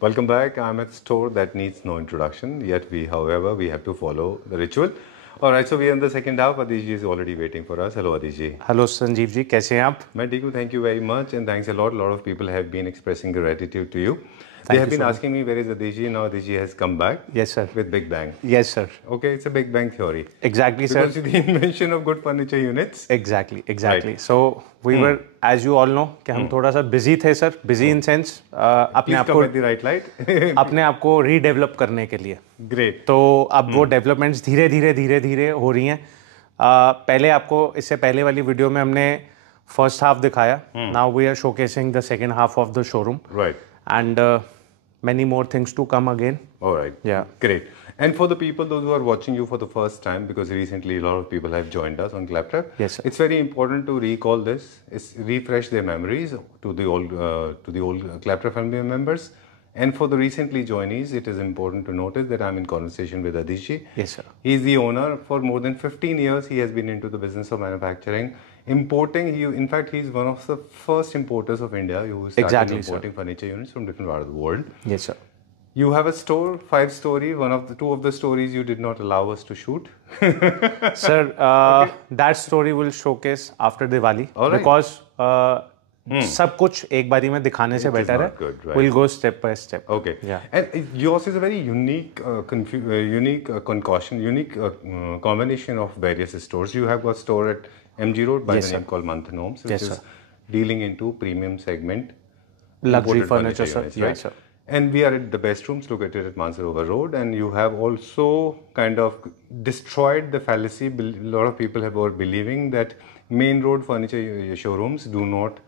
Welcome back. I'm at a store that needs no introduction. Yet however, we have to follow the ritual. All right, so we are in the second half. Adish ji is already waiting for us. Hello, Adish ji. Hello Sanjeev ji, कैसे हैं आप? मैं ठीक हूँ. Thank you very much and thanks a lot. A lot of people have been expressing gratitude to you. They have been asking me where is Adish ji. Now Adish ji has come back. Yes, sir. With Big Bang. Yes, sir. Okay, it's a Big Bang theory. Exactly, sir. Because the invention of good furniture units. Exactly. Right. So we were, as you all know, कि हम थोड़ा सा busy थे sir. Busy in sense अपने आप को Please come at the right light. अपने आप को redevelop करने के लिए. Great. तो अब वो developments धीरे धीरे हो रही हैं. पहले आपको इससे पहले वाली वीडियो में हमने first half दिखाया. Now we are showcasing the second half of the showroom. Right. And many more things to come again. All right. Yeah. Great. And for the people, those who are watching you for the first time, because recently a lot of people have joined us on Claptrap. Yes, sir. It's very important to recall this, refresh their memories to the old Claptrap family members. And for the recently joinees, it is important to notice that I'm in conversation with Adish ji. Yes, sir. He's the owner. For more than 15 years, he has been into the business of manufacturing, importing. In fact, he's one of the first importers of India who started importing furniture units from different parts of the world. Yes, sir. You have a store, 5-story. Two of the stories you did not allow us to shoot. Sir, that story will showcase after Diwali. All right. Because सब कुछ एक बारी में दिखाने से better है. Right. We'll go step by step. Okay. Yeah. And yours is a very unique, combination of various stores. You have got a store at MG Road by the name called Manthan Homes, which is dealing into premium segment luxury furniture, sir. Units, right? Yes, sir. And we are at the best rooms located at Mansarovar Road, and you have also kind of destroyed the fallacy. A lot of people were believing that main road furniture showrooms do not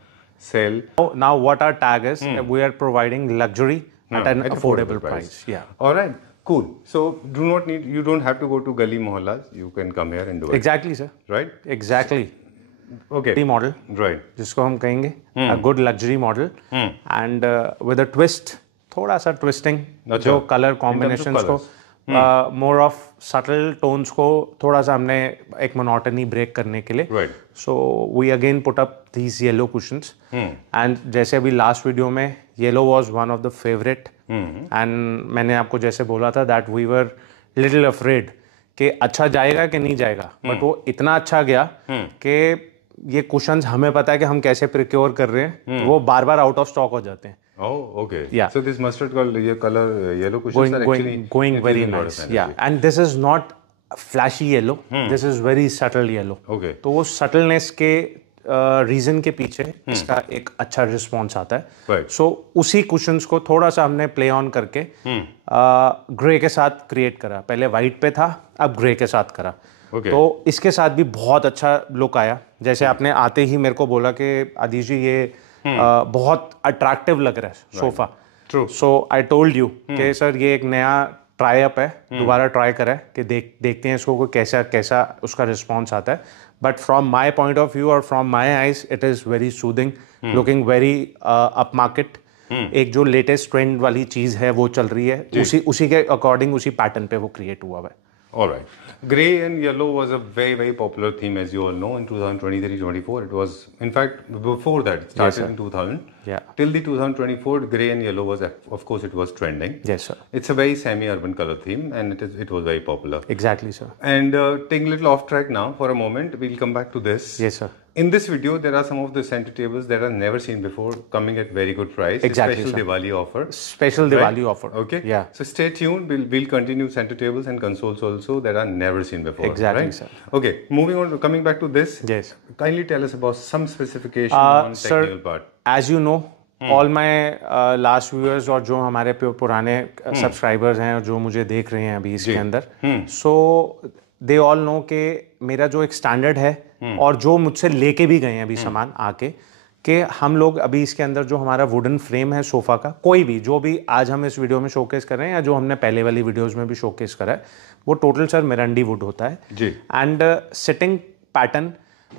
sell. Now what our tag is, we are providing luxury at an affordable price. Yeah. All right. Cool. So you don't have to go to Gali Mohallas. You can come here and do it. Exactly, sir. Right? Exactly. Okay. Model. Right. जिसको हम कहेंगे a good luxury model and with a twist, थोड़ा सा twisting जो color combinations को more of subtle tones को थोड़ा सा हमने एक monotony break करने के लिए. Right. So we again put up these yellow cushions and जैसे अभी last video में yellow was one of the favorite and मैंने आपको जैसे बोला था that we were little afraid कि अच्छा जाएगा कि नहीं जाएगा, but वो इतना अच्छा गया कि ये कुशन्स हमें पता है कि हम कैसे प्रिक्योर कर रहे हैं, वो बार बार आउट ऑफ स्टॉक हो जाते हैं. Oh, okay. Yeah. So this mustard color yellow cushions are actually going very nice. Yeah, and this is not flashy yellow. This is very subtle yellow. Okay. तो वो subtleness के reason के पीछे इसका एक अच्छा रिस्पॉन्स आता है. Right. So उसी कुशन्स को थोड़ा सा हमने प्ले ऑन करके ग्रे के साथ क्रिएट करा. पहले वाइट पे था, अब ग्रे के साथ करा. Okay. तो इसके साथ भी बहुत अच्छा लुक आया. जैसे आपने आते ही मेरे को बोला कि आदिश जी ये बहुत अट्रैक्टिव लग रहा है sofa. True. So I told you कि सर ये एक नया ट्राई अप है, दोबारा ट्राई करा है कि देखते हैं इसको कैसा उसका रिस्पॉन्स आता है. But from my point of view और from my eyes it is very soothing, looking very upmarket. एक जो लेटेस्ट ट्रेंड वाली चीज़ है वो चल रही है, उसी के अकॉर्डिंग उसी पैटर्न पे वो क्रिएट हुआ है. All right. Grey and yellow was a very, very popular theme, as you all know, in 2023-24. It was, in fact, before that, it started in 2000. Yeah. Till the 2024, grey and yellow was, of course, it was trending. Yes, sir. It's a very semi-urban color theme, and it was very popular. Exactly, sir. And taking a little off track now for a moment, we'll come back to this. Yes, sir. In this video, there are some of the center tables that are never seen before, coming at very good price. Exactly, special sir. Diwali offer. Special Diwali offer. Okay. Yeah. So stay tuned. We'll continue center tables and consoles also that are never seen before. Exactly, right? sir. Okay. Moving on, coming back to this. Yes. Kindly tell us about some specification on technical part. As you know, all my last viewers और जो हमारे पुराने subscribers हैं और जो मुझे देख रहे हैं अभी इसके अंदर, so they all know कि मेरा जो एक स्टैंडर्ड है और जो मुझसे लेके भी गए हैं अभी सामान आके, कि हम लोग अभी इसके अंदर जो हमारा वुडन फ्रेम है सोफा का, कोई भी जो भी आज हम इस वीडियो में शोकेस कर रहे हैं या जो हमने पहले वाली वीडियोस में भी शोकेस करा है, वो टोटल सर मिरांडी वुड होता है जी. एंड सिटिंग पैटर्न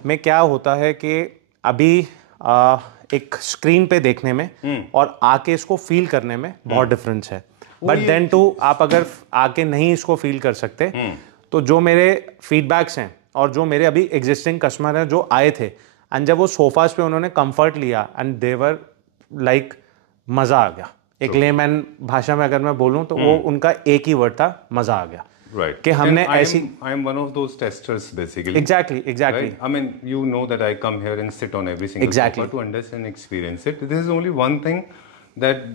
में क्या होता है कि अभी एक स्क्रीन पे देखने में और आके इसको फील करने में बहुत डिफरेंस है. बट देन टू आप अगर आके नहीं इसको फील कर सकते, तो जो मेरे फीडबैक्स हैं और जो मेरे अभी एग्जिस्टिंग कस्टमर हैं जो आए थे, एंड जब वो सोफास पे उन्होंने कंफर्ट लिया एंड देवर लाइक मज़ा आ गया. एक लेमैन भाषा में अगर मैं बोलूं तो वो उनका एक ही वर्ड था, मजा आ गया। Right. कि हमने ऐसी I am one of those testers basically. Exactly. Right? I mean, you know that I come here and sit on every single sofa to understand and experience it. This is only one thing that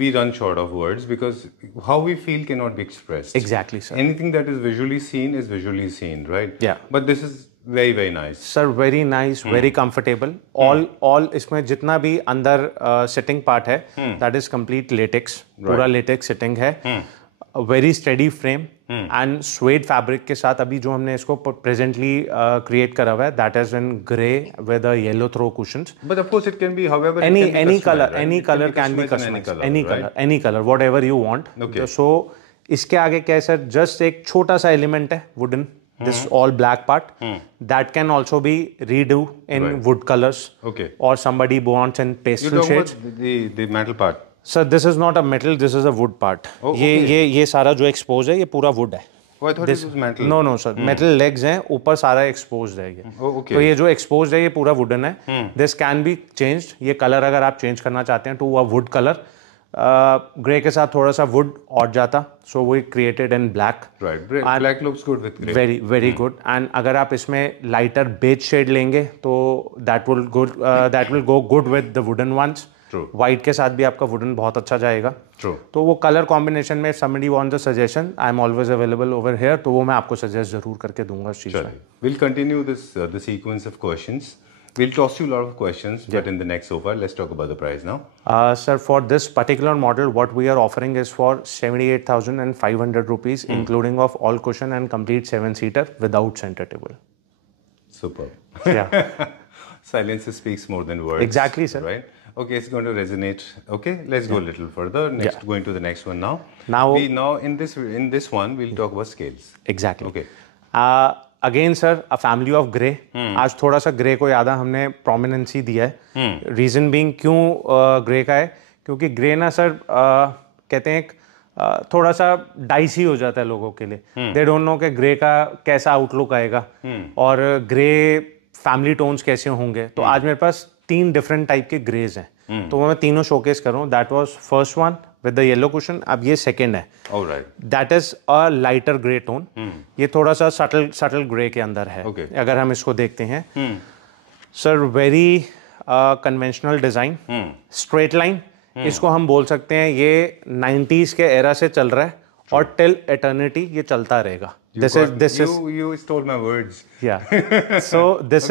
we run short of words because how we feel cannot be expressed. Exactly, sir. Anything that is visually seen is visually seen, right? Yeah. But this is very very nice. Sir, very nice, very comfortable. All इसमें जितना भी अंदर sitting part है, that is complete latex. पूरा latex sitting है. Very steady frame and swayed fabric के साथ अभी जो हमने इसको प्रेजेंटली क्रिएट करा हुआ है, that is in grey with a yellow throw cushions. But of course it can be however any color can be customized, any color whatever you want. So इसके आगे क्या है सर, जस्ट एक छोटा सा एलिमेंट है wooden, this all black part that can also be redo in wood colors. Okay. Or somebody wants in pastel shades. The metal part. Sir this is not a metal, this is a would part. ये सारा जो expose है ये पूरा would है। No sir, metal legs हैं, ऊपर सारा एक्सपोज है ये। तो ये जो एक्सपोज है ये पूरा वुडन है। दिस कैन बी चेंज्ड, ये कलर अगर आप चेंज करना चाहते हैं to a wood colour, grey के साथ थोड़ा सा वुड और जाता, so we created in black. Black looks good with grey, very good. And अगर आप इसमें लाइटर बेज शेड लेंगे तो that will go good with the wooden ones. White के साथ भी आपका वुडन बहुत अच्छा जाएगा। तो वो कलर कॉम्बिनेशन में somebody wants a suggestion, I am always available over here, तो वो मैं आपको सजेस्ट जरूर करके दूंगा इस चीज में। We'll continue the sequence of questions. We'll toss you a lot of questions, but in the next sofa, let's talk about the price now. Sir, for this particular model, what we are offering is for 78,500 rupees, including of all cushion and complete 7-seater without center table. Superb. Yeah. Silence speaks more than words. Exactly, sir. Right? Okay, it's going to resonate. Okay, let's go a little further. Going to the next one now. Now in this one, we'll talk about scales. Exactly. Okay. Again, sir, a family of grey. आज थोड़ा सा grey को ज़्यादा हमने prominency दिया है। Reason being क्यों grey का है, क्योंकि ग्रे ना सर कहते हैं थोड़ा सा डाइसी हो जाता है लोगों के लिए। दे डोंट नो कि ग्रे का कैसा आउटलुक आएगा और ग्रे फैमिली टोन्स कैसे होंगे। तो आज मेरे पास 3 डिफरेंट टाइप के ग्रेज हैं, तो मैं तीनों शोकेस कर रहा हूँ। That was first one with the yellow cushion, अब ये सेकंड है। That is a lighter grey tone. ये थोड़ा सा सटल ग्रे के अंदर है। अगर हम इसको देखते हैं sir, very conventional design, straight line, इसको हम बोल सकते हैं ये 90s के एरा से चल रहा है और टिल एटर्निटी ये चलता रहेगा। You stole my words. Yeah. So this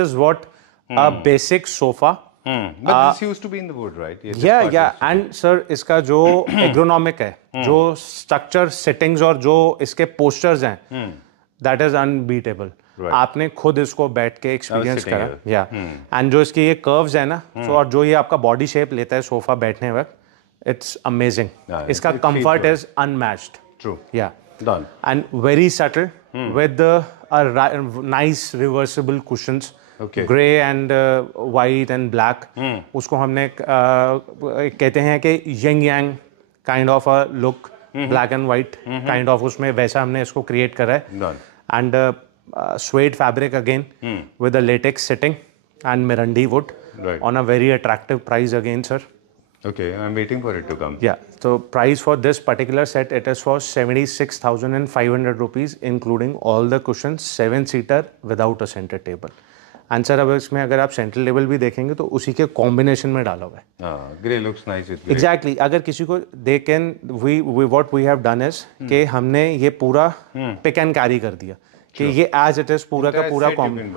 is what a basic sofa. But this used to be in the wood, right? Yeah. And sir, इसका जो एग्रोनॉमिक है, जो स्ट्रक्चर, सेटिंग्स और जो इसके पोस्टर्स हैं, that is unbeatable. आपने खुद इसको बैठ के एक्सपीरियंस करा। या एंड जो इसकी ये कर्व्स है ना, और जो ये आपका बॉडी शेप लेता है सोफा बैठने वक्त, इट्स अमेजिंग। इसका कंफर्ट इज अनमैच्ड। ट्रू। या Done. And very subtle with nice reversible cushions. Okay. Grey and white and black. उसको हमने कहते हैं कि yin yang kind of a look, black and white kind of, उसमें वैसा हमने इसको create करा है। Done. And suede fabric again with a latex sitting and Mirandi wood on a very attractive price again, sir. Okay, I'm waiting for it to come. Yeah, so price for this particular set, it is for 76,500 rupees, including all the cushions, 7-seater without a center table. And sir, अब इसमें अगर आप central table भी देखेंगे तो उसी के combination में डाला हुआ है। Grey looks nice with grey. Exactly. अगर किसी को they can what we have done is कि हमने ये पूरा pick and carry कर दिया कि ये as it is पूरा का पूरा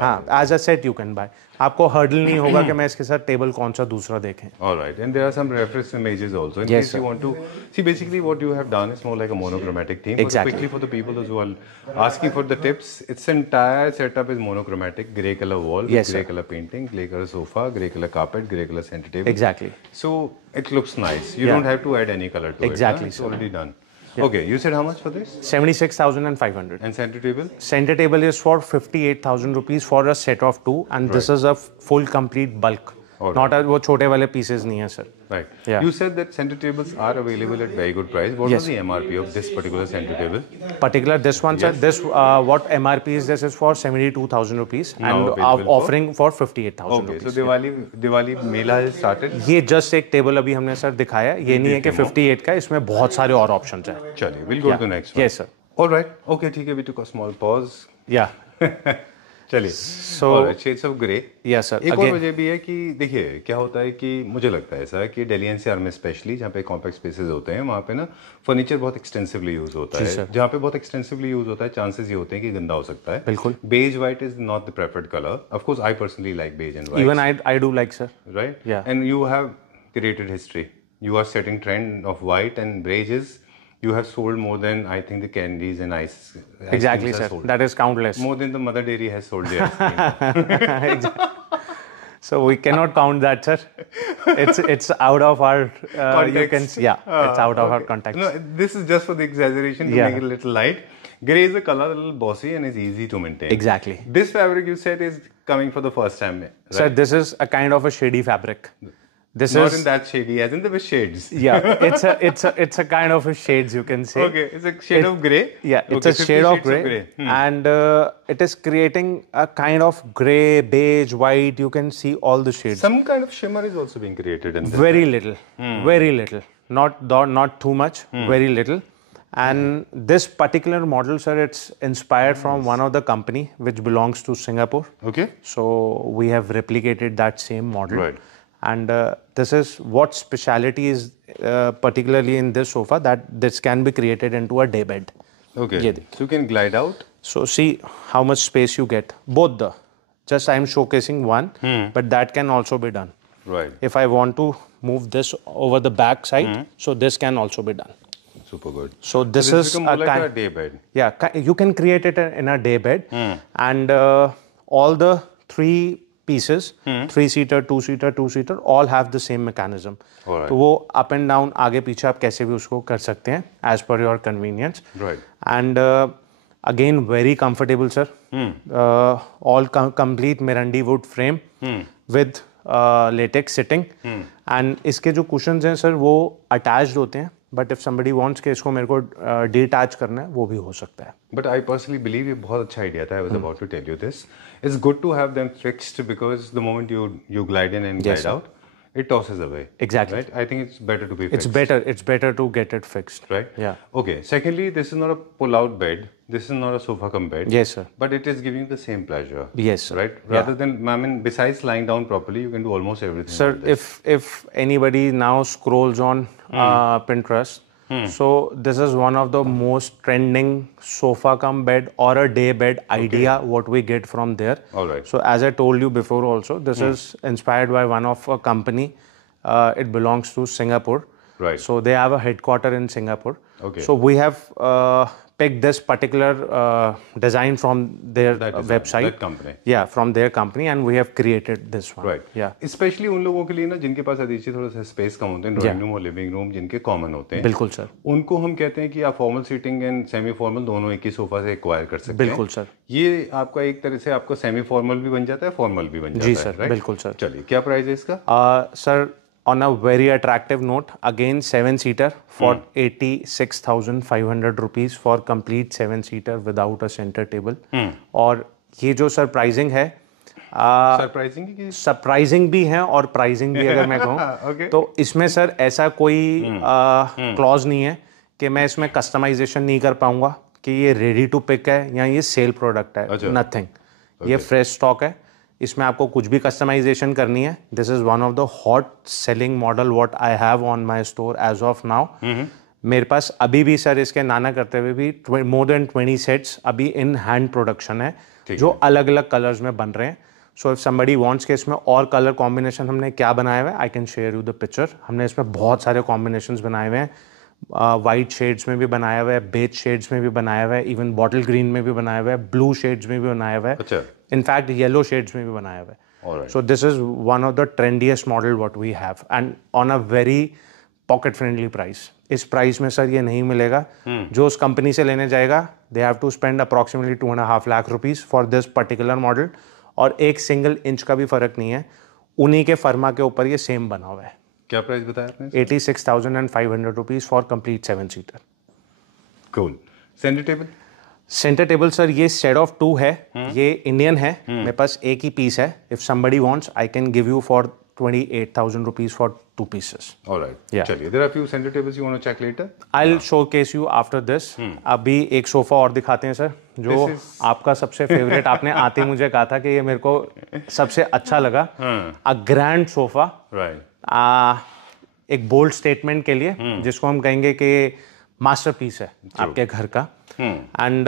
हाँ, as a set you can buy. आपको हर्डल नहीं होगा कि मैं इसके साथ टेबल कौन सा दूसरा देखें। All right, and there are some reference images also in case you want to see. Basically, what you have done is more like a monochromatic theme. Exactly. Quickly for the people who are asking for the tips, its entire setup is monochromatic: grey color wall, grey color painting, grey color sofa, grey color carpet, grey color center table. Exactly. So it looks nice. You don't have to add any color to it. Exactly. It's already done. Okay, you said how much for this? 76,500. And center table? Center table is for 58,000 rupees for a set of 2, and this is a full complete bulk. Not वो छोटे वाले pieces नहीं है sir. Right. Yeah. You said that center tables are available at very good price. What was the MRP of this particular center table? Particular this one, sir. This what MRP is? This is for 72,000 rupees Now and available offering for 58,000 Okay, rupees. so Diwali Mela has started. ये just एक table अभी हमने sir दिखाया, ये नहीं है कि 58 का, इसमें बहुत सारे और ऑप्शंस हैं. चलिए, we'll go to the next one. Yes, sir. All right. Okay, ठीक है. We took a small pause. Yeah. चलिए. So shades of grey. Yes, sir. एक और वजह भी है कि देखिए क्या होता है कि मुझे लगता है ऐसा कि दिल्ली एनसीआर में स्पेशली जहाँ पे कॉम्पैक्ट स्पेसेस होते हैं वहाँ पे ना फर्नीचर बहुत एक्सटेंसिवली यूज होता है. जहाँ पे बहुत एक्सटेंसिवली यूज होता है चांसेस ये होते हैं कि गंदा हो सकता है. बिल्कुल. Beige white is not the preferred colour. Of course I personally like beige and white. even I do like, sir. Right? Yeah. And you have created history. You are setting trend of white and beiges. You have sold more than I think the candies and ice. Exactly, sir. Sold. That is countless. More than the Mother Dairy has sold their ice cream. So we cannot count that, sir. It's out of our you can it's out of our context. No, this is just for the exaggeration to make it a little light. Grey is a color a little bossy and is easy to maintain. Exactly. This fabric you said is coming for the first time. Right? Sir, this is a kind of a shady fabric. This Not is in that shady, as in the shades. yeah. It's a kind of a shades, you can say. Okay, it's a shade of grey. Yeah, it's okay, a shade of grey, and it is creating a kind of grey, beige, white. You can see all the shades. Some kind of shimmer is also being created in this. Very little, very little. Not too much. Very little. And this particular model, sir, it's inspired from one of the company which belongs to Singapore. Okay. So we have replicated that same model. Right. And this is what speciality is particularly in this sofa, that this can be created into a day bed. Okay. So you can glide out. So see how much space you get. Both just I am showcasing one, but that can also be done. Right. If I want to move this over the back side, so this can also be done. Super good. So this is more like a day bed. Yeah, you can create it in a day bed, and all the three pieces, 3-seater, 2-seater, 2-seater, all have the same mechanism. तो वो up and down आगे पीछे आप कैसे भी उसको कर सकते हैं as per your convenience. Right. And again very comfortable, sir. All complete Mirandi wood frame with latex sitting. And इसके जो cushions हैं sir वो attached होते हैं. But if somebody wants कि इसको मेरे को detach करना है वो भी हो सकता है. But I personally believe ये बहुत अच्छा idea था. I was about to tell you this. It's good to have them fixed because the moment you glide in and glide out, it tosses away. Exactly. Right? I think it's better to be fixed. It's better to get it fixed. Right? Yeah. Okay. Secondly, this is not a pull-out bed. This is not a sofa cum bed. Yes, sir. But it is giving you the same pleasure. Yes, sir. Right? Rather than, I mean, besides lying down properly, you can do almost everything. Sir, if anybody now scrolls on Pinterest, so this is one of the most trending sofa cum bed or a day bed idea what we get from there. All right. So as I told you before also, this is inspired by one of a company. It belongs to Singapore. Right. So they have a headquarter in Singapore. Okay. So we have picked this particular design from their website. That company. Yeah, from their company, and we have created this one. Right. Yeah. Especially उन लोगों के लिए ना जिनके पास अधिकतर थोड़ा सा space कम होते हैं, ड्राइंग रूम और लिविंग रूम जिनके कॉमन होते हैं. बिल्कुल सर. उनको हम कहते हैं कि आप formal seating and semi formal दोनों एक ही सोफा से एक्वायर कर सकते हैं. बिल्कुल सर. ये आपका एक तरह से आपका सेमी फॉर्मल भी बन जाता है, फॉर्मल भी बन जाता है. जी सर, बिल्कुल सर. चलिए, क्या प्राइस है इसका? Sir, on a very attractive note, again 7-seater for 86,500 rupees for complete 7-seater without a center table. और ये जो सरप्राइजिंग है, सरप्राइजिंग भी है और प्राइजिंग भी अगर मैं कहूँ तो इसमें सर ऐसा कोई क्लॉज नहीं है कि मैं इसमें कस्टमाइजेशन नहीं कर पाऊंगा कि ये रेडी टू पिक है या ये सेल प्रोडक्ट है. नथिंग. ये फ्रेश स्टॉक है. इसमें आपको कुछ भी कस्टमाइजेशन करनी है. This is one of the hot selling model what I have on my store as of now. मेरे पास अभी भी सर इसके नाना करते हुए भी मोर देन 20 सेट्स अभी इन हैंड प्रोडक्शन है जो अलग अलग कलर्स में बन रहे हैं. सो इफ समबडी वांट्स के इसमें और कलर कॉम्बिनेशन हमने क्या बनाए हुए हैं, I can share you the picture. हमने इसमें बहुत सारे कॉम्बिनेशंस बनाए हुए हैं. वाइट शेड्स में भी बनाया हुआ है, बेज शेड्स में भी बनाया हुआ है, इवन बॉटल ग्रीन में भी बनाया हुआ है, ब्लू शेड्स में भी बनाया हुआ है, इनफैक्ट येलो शेड्स में भी बनाया हुआ है. So this is one of the trendiest model what we have and on a very pocket friendly price. इस प्राइस में सर ये नहीं मिलेगा. जो उस कंपनी से लेने जाएगा they have to spend approximately 2.5 lakh rupees for this particular model. और एक सिंगल इंच का भी फर्क नहीं है. उन्हीं के फर्मा के ऊपर ये सेम बना हुआ है। क्या प्राइस बताया आपने? 86,500 rupees for complete 7 seater. Cool. Centre table? Centre table sir ये सेट ऑफ 2 है, ये इंडियन है, मेरे पास एक ही पीस है। If somebody wants I can give you for 28,000 rupees for 2 pieces. All right. Yeah. चलिए, there are few center tables you want to check later. I'll showcase you after this. अभी एक sofa और दिखाते हैं sir, जो आपका सबसे favourite, आपने आते ही मुझे कहा था कि ये मेरे को सबसे अच्छा लगा। अ ग्रैंड सोफा, एक बोल्ड स्टेटमेंट के लिए, जिसको हम कहेंगे कि मास्टरपीस है आपके घर का। एंड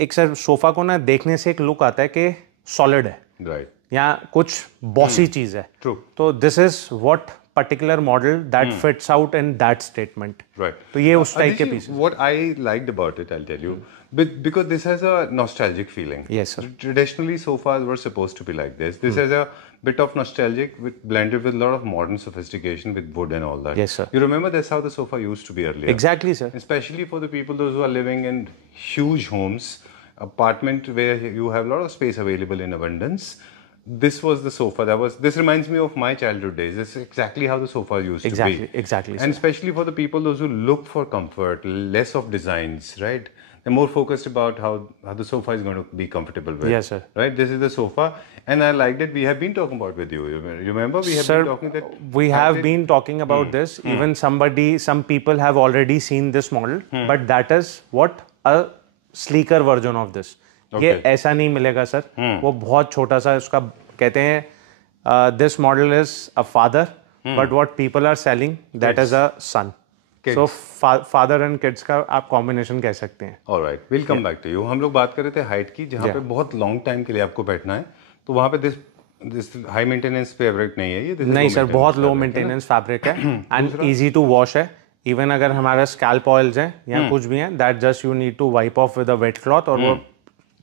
एक सर सोफा को ना देखने से एक लुक आता है कि सॉलिड है, राइट, यहाँ कुछ बॉसी चीज है। True. तो this is what particular model that fits out in that statement. Right. तो ये उस टाइप के piece. What I liked about it, I'll tell you, because this has a nostalgic feeling. Yes, sir. Traditionally, sofas were supposed to be like this. This has a bit of nostalgic, blended with a lot of modern sophistication with wood and all that. Yes, sir. You remember that's how the sofa used to be earlier. Exactly, sir. Especially for the people those who are living in huge homes, apartment where you have a lot of space available in abundance. This was the sofa. This reminds me of my childhood days. This is exactly how the sofa used to be. Exactly. And especially for the people those who look for comfort, less of designs, right? They're more focused about how the sofa is going to be comfortable with. Yes, sir. Right? This is the sofa, and I liked it. We have been talking about with you. You remember we have been talking that. We have been talking about this. Even some people have already seen this model, but that is what a sleeker version of this. ये ऐसा नहीं मिलेगा sir, वो बहुत छोटा सा, उसका कहते हैं this model is a father, but what people are selling that is a son. So father and kids का आप कॉम्बिनेशन कह सकते हैं। Alright, will come back to you. हम लोग बात कर रहे थे हाइट की, जहाँ पे बहुत लॉन्ग टाइम के लिए आपको बैठना है, तो वहाँ पे दिस हाई मेंटेनेंस फैब्रिक नहीं है ये? नहीं सर, बहुत लो मेंटेनेंस फैब्रिक है एंड इजी टू वॉश है। इवन अगर हमारा स्कैल्प ऑयल्स हैं या कुछ भी हैं, that just you need to wipe off with a wet cloth और वो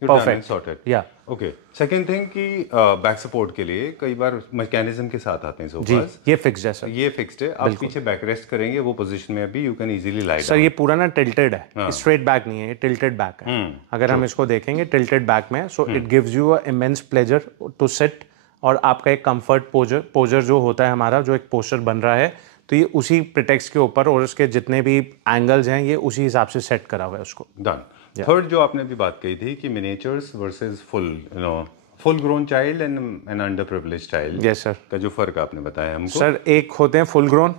परफेक्ट सॉर्टेड। या ओके। सेकंड थिंग कि बैक सपोर्ट के लिए कई बार मैकेनिज्म के साथ आते हैं सोफास। ये फिक्स्ड है सर, ये फिक्स्ड है। आप पीछे बैक रेस्ट करेंगे वो पोजीशन में अभी you can easily lie down. Sir ये पूरा ना टिल्टेड है, स्ट्रेट बैक नहीं है, ये टिल्टेड बैक है। अगर हम इसको देखेंगे टिल्टेड बैक में, so it gives you a immense pleasure to sit, और आपका एक कंफर्ट पोजर जो होता है हमारा, जो एक पोस्चर बन रहा है, तो ये उसी प्रिटेक्स्ट के ऊपर और उसके जितने भी एंगल्स हैं ये उसी हिसाब से सेट करा हुआ है उसको। डन। थर्ड जो आपने अभी बात कही थी कि miniatures versus full grown child and an underprivileged child, yes sir, का जो फर्क आपने बताया हमको। सर एक होते हैं फुल ग्रोन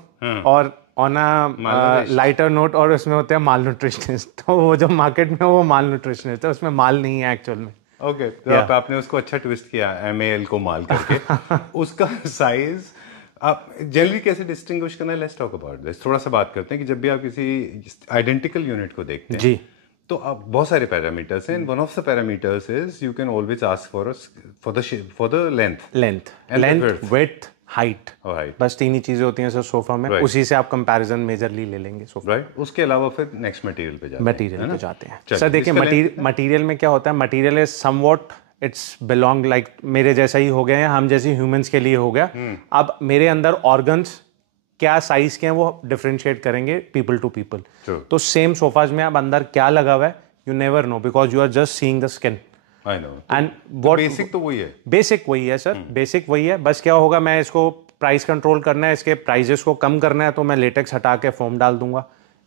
और ऑन अ लाइटर नोट, और उसमें होते हैं माल न्यूट्रिशनिस्ट। तो वो जो मार्केट में वो माल न्यूट्रिशनिस्ट है, उसमें माल नहीं है एक्चुअल में। ओके, तो आपने उसको अच्छा ट्विस्ट किया, MAL को माल करके। उसका साइज आप जनरली कैसे डिस्टिंग्विश करना है? Let's talk about this. थोड़ा सा बात करते हैं कि जब भी आप किसी आइडेंटिकल यूनिट को देखते हैं जी, तो आप बहुत सारे पैरामीटर्स हैं। One of the parameters is you can always ask for the length, width, height. बस 3 ही चीजें होती हैं सर सोफा में, उसी से आप कंपैरिजन मेजरली ले लेंगे सोफा। राइट। उसके अलावा फिर नेक्स्ट मटेरियल पे जाते हैं। सर देखिए मटेरियल में क्या होता है, material is somewhat it's belong like मेरे जैसा ही हो गया है, हम जैसे ह्यूमंस के लिए हो गया। अब मेरे अंदर ऑर्गन्स क्या साइज के हैं वो डिफरेंशिएट करेंगे पीपल टू पीपल। तो सेम सोफाज में अब अंदर क्या लगा हुआ है you never know, because you are just seeing the skin. I know. And what basic तो वही है, बेसिक वही है सर, बेसिक वही है। बस क्या होगा, मैं इसको प्राइस कंट्रोल करना है, इसके प्राइजेस को कम करना है, तो मैं लेटेक्स हटा के फोम डाल दूंगा,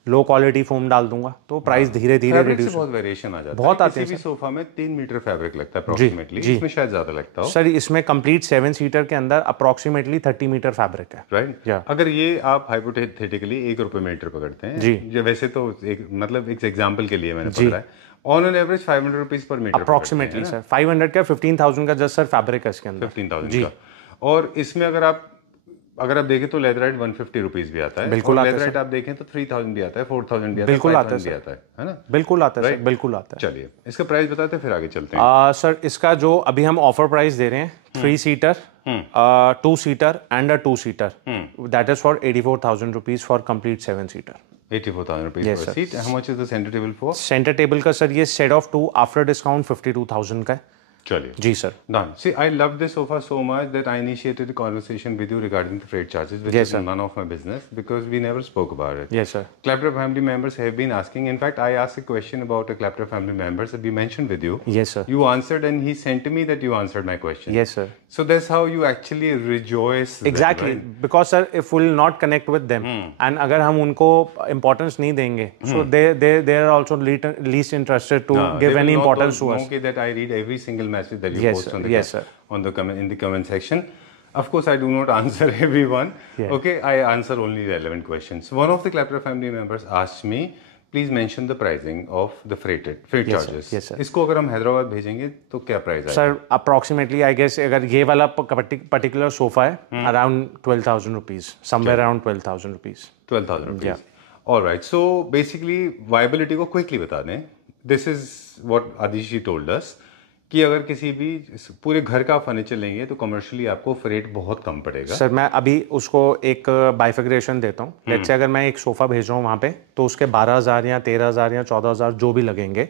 लो क्वालिटी फोम डाल दूंगा, तो प्राइस धीरे धीरे रिड्यूस। बहुत वेरिएशन आ जाता है, बहुत आते हैं। किसी भी सोफा में 3 मीटर फैब्रिक लगता है अप्रोक्सीमेटली, इसमें शायद ज्यादा लगता हो। सर इसमें कंप्लीट 7 सीटर के अंदर अप्रोक्सीमेटली 30 मीटर फैब्रिक है। राइट। अगर ये आप हाइपोथेटिकली 1 रुपए मीटर पकड़ते हैं जी, वैसे तो एक मतलब एक एग्जांपल के लिए मैंने पकड़ा है, on an average 500 rupees per metre approximately sir. 500 का 15,000 का जस्ट सर फैब्रिक है इसके अंदर, 15,000 का। और इसमें अगर आप देखें तो लेदराइट 150 रुपीज भी आता है, बिल्कुल। लेदराइट आप देखें तो 3000 भी आता है, 4000 भी आता है, बिल्कुल आता है ना? बिल्कुल आता है, बिल्कुल आता है। चलिए इसका प्राइस बताते हैं फिर आगे चलते हैं। सर इसका जो अभी हम ऑफर प्राइस दे रहे हैं, 3 seater, 2 seater and a 2 seater, that is for 84,000 rupees for complete 7 seater. 84,000 rupees per seat. How much is the centre table for? Centre table का सर ये सेट ऑफ 2 आफ्टर डिस्काउंट 52,000 का है। चलिए जी sir. Done. See, I love this sofa so much that I initiated a conversation with you regarding the freight charges, which Yes, is sir. none of my business because we never spoke about it. Yes, sir. Claptrap family members have been asking. In fact, I asked a question about a Claptrap family members that we mentioned with you. Yes, sir. You answered, and he sent me that you answered my question. Yes, sir. So that's how you actually rejoice. Exactly. Them, right? Because sir, if we'll not connect with them, and अगर हम उनको importance नहीं देंगे, so they are also least interested to give any importance to us. Okay, that I read every single message that you Yes, post sir. on the Yes, sir. on the comment in the comment section. Of course, I do not answer everyone. Yeah. Okay, I answer only relevant questions. One of the Claptrap family members asked me, please mention the pricing of the freight Yes, charges. sir. Yes, sir. इसको अगर हम हैदराबाद भेजेंगे तो क्या price आएगा? Sir approximately I guess अगर ये वाला पर्टिकुलर सोफा है around 12,000 rupees, somewhere around 12,000 rupees. 12,000 rupees. All right. So basically, viability को quickly बता दें. This is what Adish ji told us. कि अगर किसी भी पूरे घर का फर्नीचर लेंगे तो कमर्शियली आपको फ्रेट बहुत कम पड़ेगा. सर मैं अभी उसको एक बाइफिग्रेशन देता हूँ. लेट्स से अगर मैं एक सोफा भेज रहा हूँ वहाँ पे तो उसके 12,000 या 13,000 या 14,000 जो भी लगेंगे.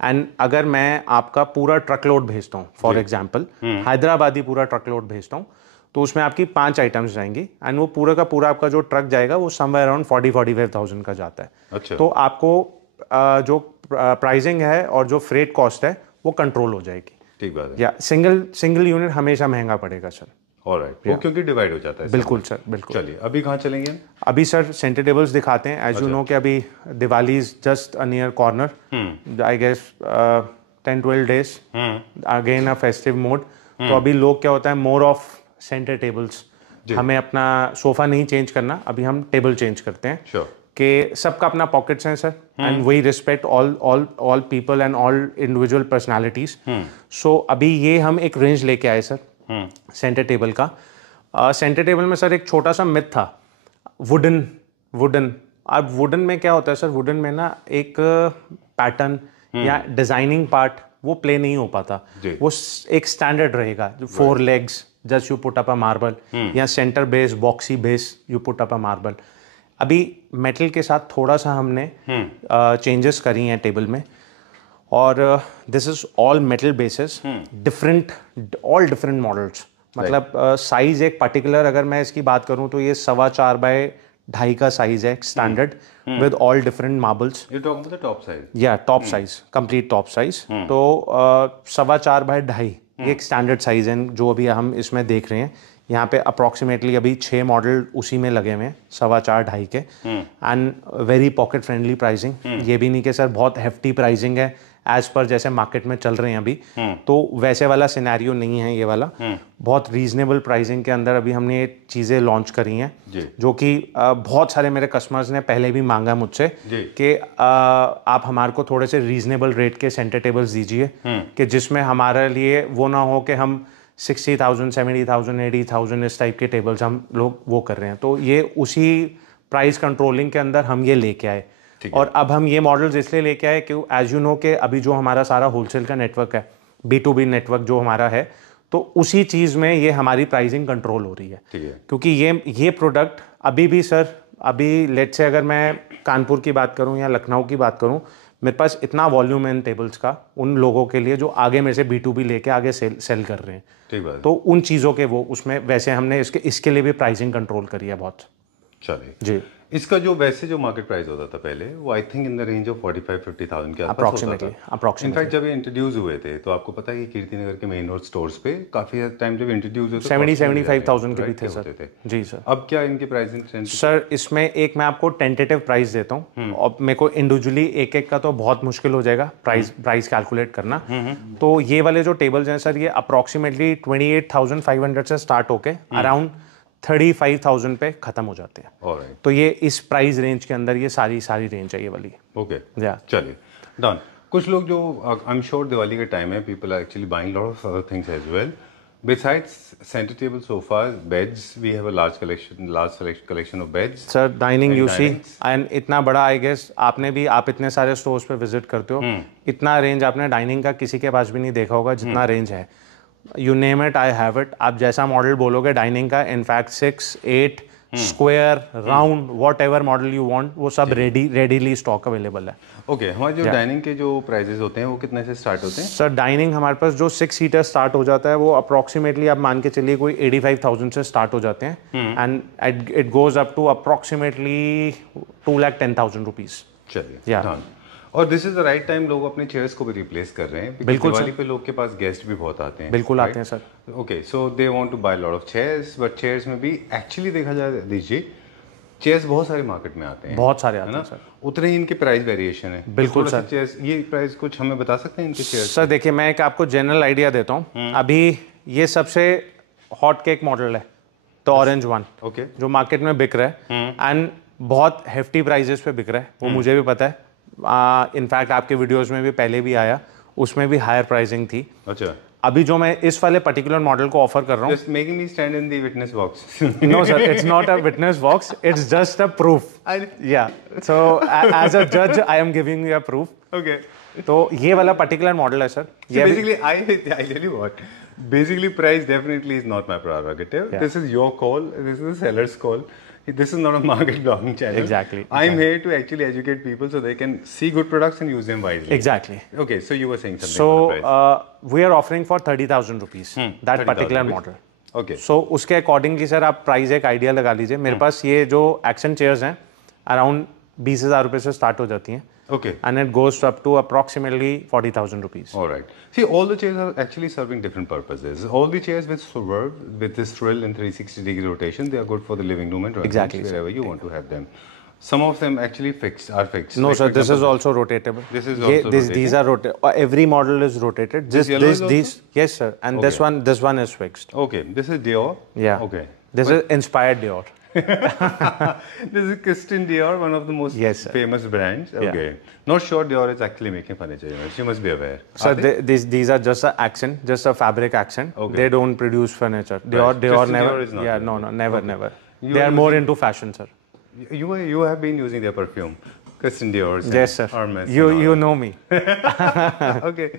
एंड अगर मैं आपका पूरा ट्रक लोड भेजता हूँ, फॉर एग्जाम्पल हैदराबादी पूरा ट्रक लोड भेजता हूँ, तो उसमें आपकी 5 आइटम्स जाएंगी एंड वो पूरा का पूरा आपका जो ट्रक जाएगा वो समवेयर अराउंड 40-45,000 का जाता है. अच्छा. तो आपको जो प्राइसिंग है और जो फ्रेट कॉस्ट है वो कंट्रोल हो जाएगी. ठीक बात है. या सिंगल यूनिट हमेशा महंगा पड़ेगा सर. ऑलराइट. वो क्योंकि डिवाइड हो जाता है. बिल्कुल सर, बिल्कुल. चलिए अभी कहाँ चलेंगे? अभी सर सेंटर टेबल्स दिखाते हैं. एज यू नो कि अभी Diwali is just a near corner. I guess 10-12 days again a festive mode. तो अभी लोग क्या होता है, मोर ऑफ सेंटर टेबल्स. हमें अपना सोफा नहीं चेंज करना, अभी हम टेबल चेंज करते हैं. श्योर. कि सबका अपना पॉकेट्स हैं sir and we respect all people and all individual personalities. So अभी ये हम एक रेंज लेके आए सर सेंटर टेबल का. सेंटर टेबल में सर एक छोटा सा मिथ था, वुडन. अब वुडन में क्या होता है सर, वुडन में ना एक पैटर्न या डिजाइनिंग पार्ट वो प्ले नहीं हो पाता. वो एक स्टैंडर्ड रहेगा, 4 legs just you put up a marble, या centre base boxy base you put up a marble. अभी मेटल के साथ थोड़ा सा हमने चेंजेस करी हैं टेबल में, और this is all metal basis, all different models. मतलब साइज एक पर्टिकुलर अगर मैं इसकी बात करूं तो ये 4.25 का साइज है standard with all different marbles. You talking about the top size? या top size, complete top size. तो 4.25 ये एक स्टैंडर्ड साइज है जो अभी हम इसमें देख रहे हैं. यहाँ पे अप्रॉक्सीमेटली अभी 6 मॉडल उसी में लगे हुए हैं 4.25 के. And very pocket friendly pricing. ये भी नहीं कि सर बहुत हेफ्टी प्राइसिंग है एज पर जैसे मार्केट में चल रहे हैं अभी, तो वैसे वाला सिनेरियो नहीं है ये वाला. बहुत रीजनेबल प्राइसिंग के अंदर अभी हमने ये चीज़ें लॉन्च करी हैं जो कि बहुत सारे मेरे कस्टमर्स ने पहले भी मांगा मुझसे कि आप हमारे को थोड़े से रीजनेबल रेट के सेंटर टेबल्स दीजिए कि जिसमें हमारे लिए वो ना हो कि हम 60,000, 70,000, 80,000 इस टाइप के टेबल्स हम लोग वो कर रहे हैं. तो ये उसी प्राइस कंट्रोलिंग के अंदर हम ये लेके आए. और अब हम ये मॉडल्स इसलिए लेके आए कि एज यू नो कि अभी जो हमारा सारा होलसेल का नेटवर्क है, B2B नेटवर्क जो हमारा है, तो उसी चीज़ में ये हमारी प्राइसिंग कंट्रोल हो रही है. क्योंकि ये प्रोडक्ट अभी भी सर, अभी लेट से अगर मैं कानपुर की बात करूँ या लखनऊ की बात करूँ, मेरे पास इतना वॉल्यूम है इन टेबल्स का उन लोगों के लिए जो आगे मेरे से B2B लेके आगे सेल कर रहे हैं. ठीक बात. तो उन चीज़ों के वो उसमें वैसे हमने इसके लिए भी प्राइसिंग कंट्रोल करी है बहुत. चलिए जी. इसका जो वैसे जो मार्केट प्राइस होता था पहले, वो I think in the range of 45-50,000 के आसपास होता था. इनफैक्ट जब ये इंट्रोड्यूस हुए थे तो आपको पता है कि कीर्तिनगर के मेन रोड स्टोर्स पे काफी टाइम जब इंट्रोड्यूस हुए 70-75,000 के भी थे सर. जी सर. अब क्या इनकी प्राइसिंग ट्रेंड? सर इसमें एक मैं आपको टेंटेटिव प्राइस देता हूँ. और मेरे को इंडिविजुअली एक का तो बहुत मुश्किल हो जाएगा प्राइस कैलकुलेट करना. तो ये वाले जो टेबल्स हैं सर, ये अप्रॉक्सीमेटली 28,500 से स्टार्ट होके अराउंड 35,000 पे खत्म हो जाते हैं. तो ये इस प्राइस रेंज के अंदर ये सारी रेंज है ये वाली. ओके. चलिए डन. कुछ लोग जो आई एम श्योर दिवाली का टाइम है, people are actually buying lot of other things as well. Besides center table sofas, beds, we have a large collection of beds. Sir, dining you see, and इतना बड़ा I guess आप इतने सारे stores पे visit करते हो, इतना range आपने डाइनिंग का किसी के पास भी नहीं देखा होगा जितना रेंज है. You name it, I have it. आप जैसा मॉडल बोलोगे डाइनिंग का, in fact 6, 8, square, round, what ever model you want, वो सब रेडीली स्टॉक अवेलेबल है। ओके, हमारे जो डाइनिंग के जो प्राइजेस होते हैं वो कितने से स्टार्ट होते हैं? सर डाइनिंग हमारे पास जो 6 सीटर स्टार्ट हो जाता है वो अप्रोक्सीमेटली आप मान के चलिए कोई 85,000 से स्टार्ट हो जाते हैं, and it goes up to approximately 2,10,000 rupees. चलिए, हाँ। और this is the right time लोग अपने चेयर्स को भी रिप्लेस कर रहे हैं। बिल्कुल दिवाली पे लोग के पास गेस्ट भी बहुत आते हैं। बिल्कुल आते हैं sir. Okay, so they want to buy lot of chairs, but chairs में भी एक्चुअली देखा जाए दीजिए, चेयर्स बहुत सारे मार्केट में आते हैं, बहुत सारे आते हैं सर। उतने ही इनके प्राइस वेरिएशन है। बिल्कुल सर। चेयर्स, ये प्राइस कुछ हमें बता सकते हैं इनके चेयर्स? सर देखिए, मैं एक आपको जनरल आइडिया देता हूँ। अभी ये सबसे हॉट केक मॉडल है तो ऑरेंज वन, ओके, जो मार्केट में बिक रहा है एंड बहुत हेफ्टी प्राइजेस पे बिक रहा है, वो मुझे भी पता है। इनफैक्ट आपके वीडियोस में भी पहले भी आया, उसमें भी हायर प्राइसिंग थी। अच्छा, अभी जो मैं इस वाले पर्टिकुलर मॉडल को ऑफर कर रहा हूँ, just making me stand in the witness box. no sir, it's not a witness box, it's just a proof. Yeah, so as a judge I am giving you a proof. Okay. तो ये वाला particular model है sir. So basically, I tell you what. Basically, price definitely is not my prerogative. Yeah. This is your call. This is the seller's call. This is not a market blogging channel. Exactly. I'm here to actually educate people so they can see good products and use them wisely. Exactly. Okay, so you were saying something So about the price. we are offering for 30,000 rupees that particular model. Okay. So उसके accordingly sir आप price एक idea लगा लीजिए। मेरे पास ये जो action chairs हैं around 20,000 रुपये से स्टार्ट हो जाती हैं। Okay. And it goes up to approximately 40,000 rupees. All right. See, all the chairs are actually serving different purposes. All the chairs with swerve, with this thrill and 360-degree rotation, they are good for the living room and Exactly, wherever you want to have them. Some of them actually are fixed. No, like, sir. for This is example, also rotatable. This is also rotating. These are rotatable. Every model is rotated. This yellow is also? Yes, sir. And Okay. this one is fixed. Okay, this is Dior. Yeah. Okay. This is inspired Dior. This is Christian Dior, one of the most Yes, sir. famous brands. Okay. Not sure Dior is actually making furniture units. You must be aware. Sir, these are just a accent, just a fabric accent. Okay. They don't produce furniture. Dior Christian never. Dior is not Yeah, there. never, Okay. never. You They are are more using- into fashion, sir. You have been using their perfume. Christian Dior. Yes, sir. Hermes. You know me. Okay.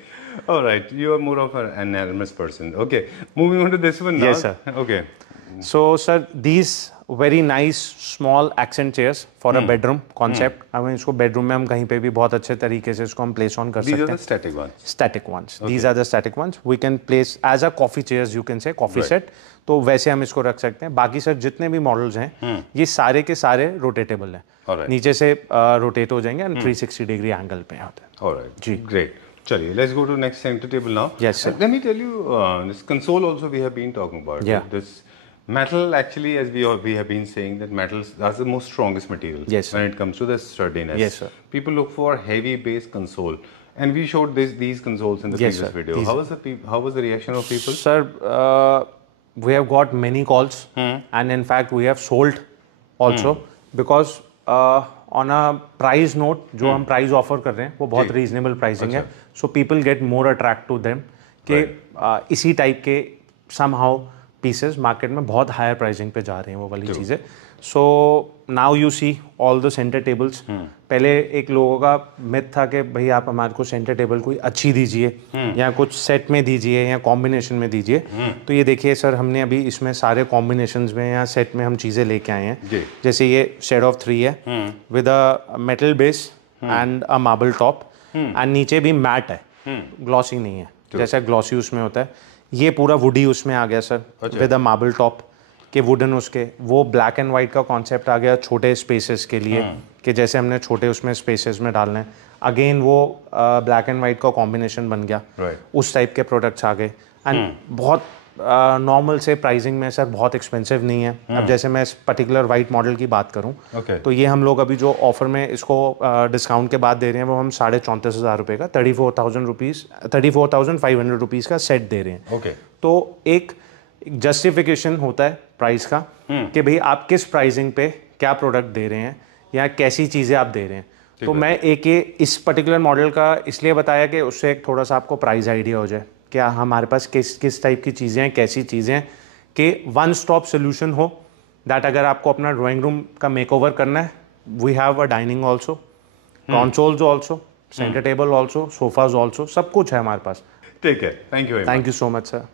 All right. You are more of an Hermes person. Okay. Moving on to this one now. Yes, sir. Okay. So, sir, these very nice small accent chairs for a bedroom concept. अब इसको bedroom में हम कहीं पे भी बहुत अच्छे तरीके से इसको हम place on कर These सकते are हैं. the static ones. Static ones. These are the static ones. We can place as a coffee chairs, you can say coffee set. तो वैसे हम इसको रख सकते हैं. बाकी सर जितने भी मॉडल्स हैं ये सारे के सारे रोटेटेबल हैं. Alright. नीचे से रोटेट हो जाएंगे एंड 360 डिग्री एंगल पे होते हैं. All right. Great. Chaliye, let's go to next center table now. Yes, sir. Let me tell you, this console also we have been talking about. Yeah. This metal actually, as we have been saying, that metals are the most strongest material. Yes, sir. When it comes to the sturdiness. Yes, sir. People look for heavy base console, and we showed these consoles in the Yes, previous sir. video. How was the reaction of people? Sir, we have got many calls and in fact we have sold also because on a price note जो हम price offer कर रहे हैं वो बहुत reasonable pricing है. So people get more attract to them कि इसी टाइप के समहाउ पीसेस मार्केट में बहुत हायर प्राइसिंग पे जा रहे हैं वो वाली चीज़ें. So now you see all the centre tables. पहले एक लोगों का मिथ था कि भाई आप हमारे को सेंटर टेबल कोई अच्छी दीजिए या कुछ सेट में दीजिए या कॉम्बिनेशन में दीजिए. तो ये देखिए सर, हमने अभी इसमें सारे कॉम्बिनेशंस में या सेट में हम चीज़ें लेके आए हैं. जैसे ये शेड ऑफ 3 है with a metal base and a marble top and नीचे भी मैट है, ग्लॉसी नहीं है जैसा ग्लॉसी उसमें होता है. ये पूरा वुडी उसमें आ गया sir with a marble top के वुडन उसके. वो ब्लैक एंड वाइट का कॉन्सेप्ट आ गया छोटे स्पेसेस के लिए कि जैसे हमने छोटे उसमें स्पेसेस में डालना है. अगेन वो ब्लैक एंड वाइट का कॉम्बिनेशन बन गया. उस टाइप के प्रोडक्ट्स आ गए एंड बहुत नॉर्मल से प्राइसिंग में सर बहुत एक्सपेंसिव नहीं है. अब जैसे मैं इस पर्टिकुलर वाइट मॉडल की बात करूं तो ये हम लोग अभी जो ऑफर में इसको डिस्काउंट के बाद दे रहे हैं वो हम 34,500 रुपये का 34,500 रुपीज़ का सेट दे रहे हैं. तो एक जस्टिफिकेशन होता है प्राइस का कि भाई आप किस प्राइसिंग पे क्या प्रोडक्ट दे रहे हैं या कैसी चीज़ें आप दे रहे हैं. तो मैं एक ये इस पर्टिकुलर मॉडल का इसलिए बताया कि उससे एक थोड़ा सा आपको प्राइस आइडिया हो जाए क्या हमारे पास किस टाइप की चीज़ें हैं, कैसी चीज़ें हैं कि वन स्टॉप सोल्यूशन हो. दैट अगर आपको अपना ड्राइंग रूम का मेकओवर करना है, we have a dining also, consoles also, centre table also, sofas also, सब कुछ है हमारे पास. ठीक है. Thank you so much sir.